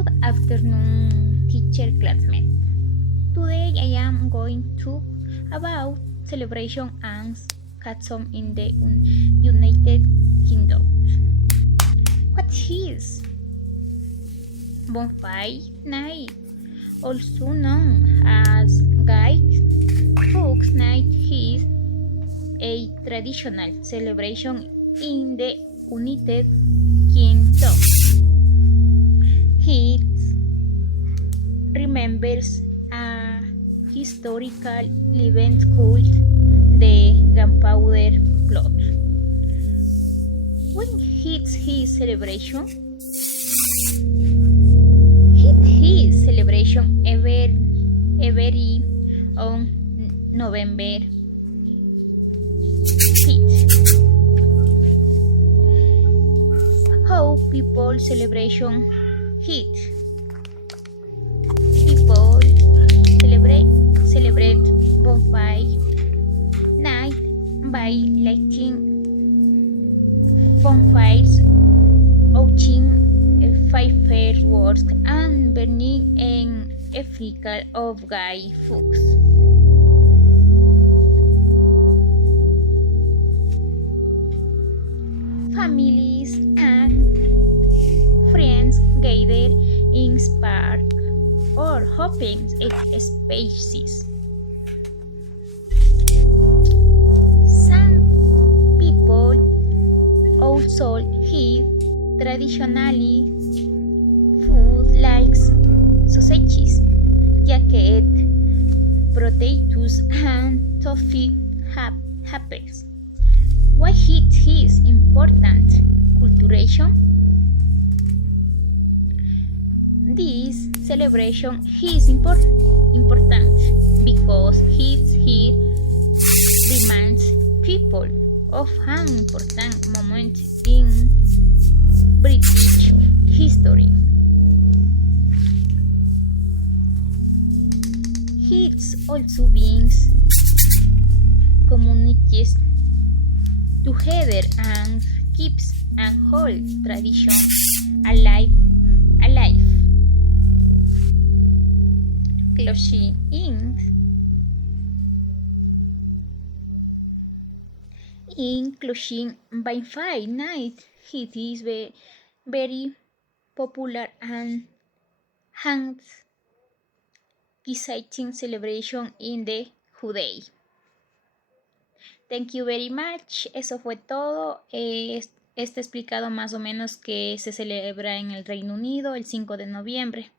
Good afternoon, teacher classmate. Today I am going to about celebration and custom in the United Kingdom. What is bonfire night, also known as Guy Fawkes Night, is a traditional celebration in the United Kingdom. It remembers a historical event called the Gunpowder Plot. When hits his celebration, every on November 5th. How people celebration hit. People celebrate bonfire night by lighting bonfires, watching fireworks, and burning an effigy of Guy Fawkes. Families and friends gather in park or open spaces. Some people also eat traditionally food like sausages, jacket, potatoes, and toffee happers. Why it is important culturation? This celebration is important because it reminds people of an important moment in British history. It also brings communities together and keeps an old tradition alive. Closing in closing bonfire night, it is very popular and exciting celebration in the UK. Thank you very much. Eso fue todo. Está explicado más o menos que se celebra en el Reino Unido el 5 de noviembre.